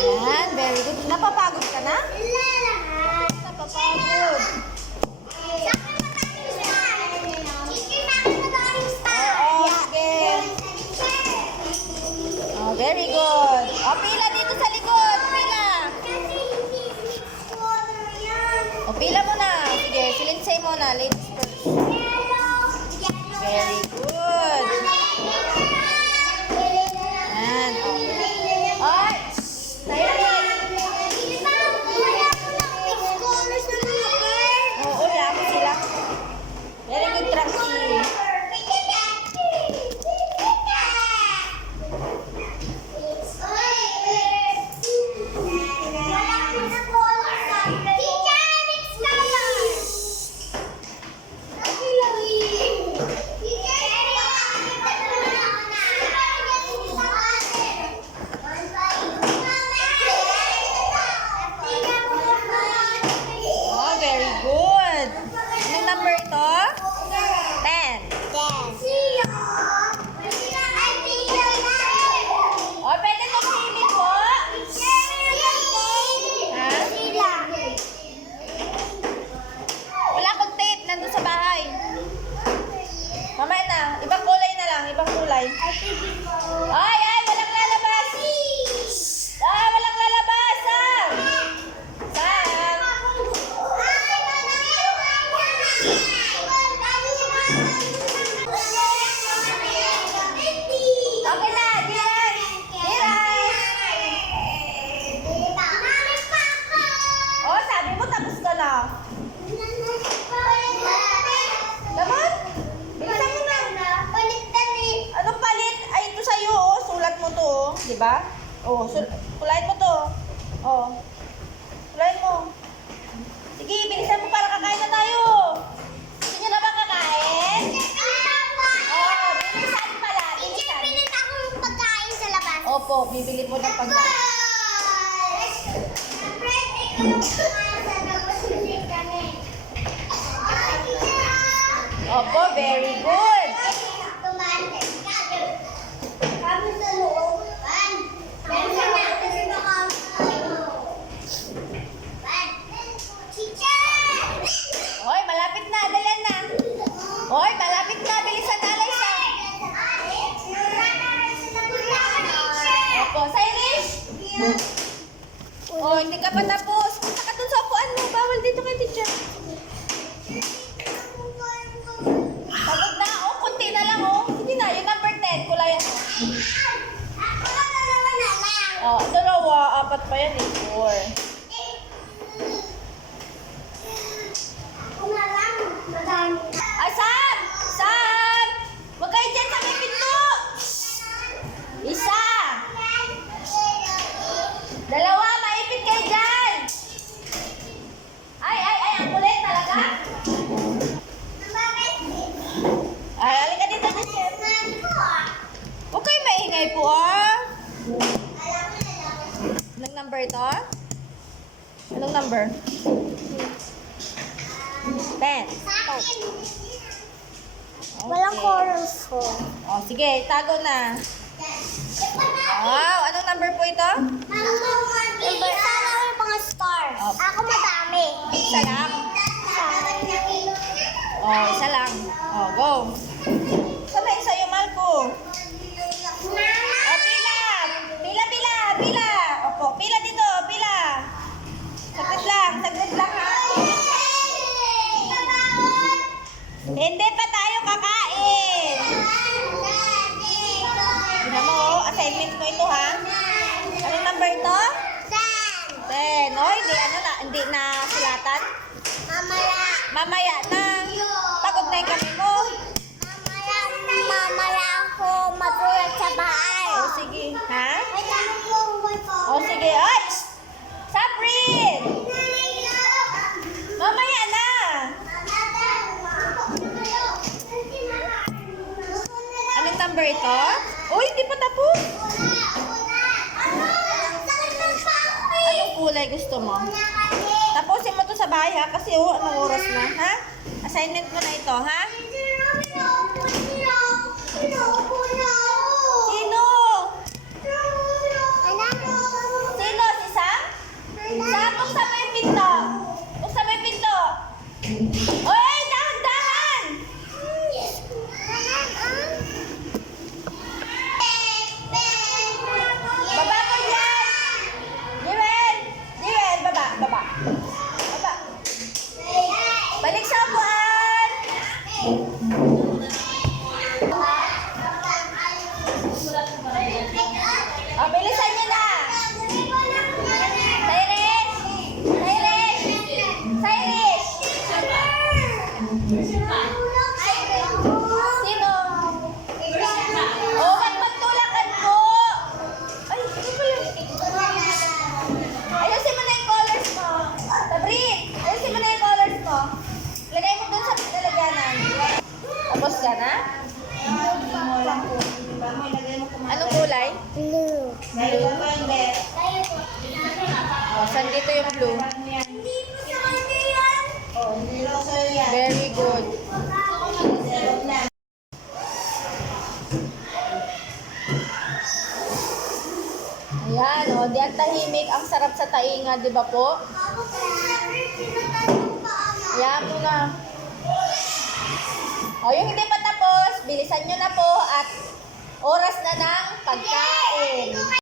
Ayan, very good. Napapagod ka na? Napapagod. Oo, sige. Oh, very good. O, pila dito sa likod. Pila. O, pila mo na. Sige, silinsay mo na. Ladies first. Very good. Ayan. Ay! Tayo na. Oo, ako sila. Very good, Traxie. Oh, very good. Anong number ito? 10. Oh, pwede tumahimik po. Ha? Wala akong tape. Nandun sa bahay. Mamaya na. Ibang kulay na lang. Ibang kulay. Ay, ay! Walang lalabas! Ay, walang lalabas! Sam! Sam! Okay na! Diran! Diran! Oh, sabi mo tapos ka na. Laman? Bilisan mo na. Anong palit? Ay, ito sa'yo, oh. Sulat mo to, oh. Diba? Oh, kulayin mo to. Oh. Kulayin mo. Sige, bilisan mo para kakain na tayo. Gusto nyo na ba kakain? Oh, bilisan pala. Bilisan. Opo, bibili po ng pagkain. Opo, very good. Hoy, malapit na. Dalan na. Hoy, malapit na. Bilisan na, Alaysa. Opo, Cyrus. Oh, hindi ka pa tapos. Punta ka dun sa upuan mo. Bawal dito kay teacher. Pagod na. Oh, kunti na lang, oh. Hindi na. Yung number 10. Kulayan mo. Oh, dalawa. Apat pa yan, eh. 4. Ay, Sam! Sam! Huwag kayo dyan sa may pinto! Isa! Dalawa! Maipit kayo dyan! Ay! Ang kulit talaga! Ay, halika dito, teacher. Huwag kayo maingay po, ah! Anong number ito? Anong number? 10. Walang chorus ko. Oh, sige, tago na. Wow, anong number po ito? Isa lang yung mga stars. Oh. Ako madami. Isa lang. Oh, isa lang. Oh, go. Saan na isa yung Malco? Oh, pila. Pila. Opo, pila dito, pila. Saglit lang ha. Hindi pa tayo kakain. Tignan mo, oh, assignment mo ito ha. Anong number ito? 10. Oh, hindi na sulatan. Mamaya na. Pagod na yung kami mo. Mamaya ako matulad sa bahay. Oh, sige. Ha? Oh, sige. Ay! Sabrin! Mamaya na. Anong number ito? Oh, hindi pa tapos. Anong kulay gusto mo? Tapusin mo to sa bahay ha, kasi anong oras na, ha? Assignment mo na ito, ha? Sino? Sino? Asan dito yung blue? Hindi ko sa kanya yan. Oh, hindi lang sa'yo yan. Very good. Zero na. Ayan, o. Di ang tahimik. Ang sarap sa tainga, di ba po? Ako po, tinatanong pa ako. Ayan mo na. O, yung hindi pa tapos, bilisan nyo na po at oras na ng pagkain.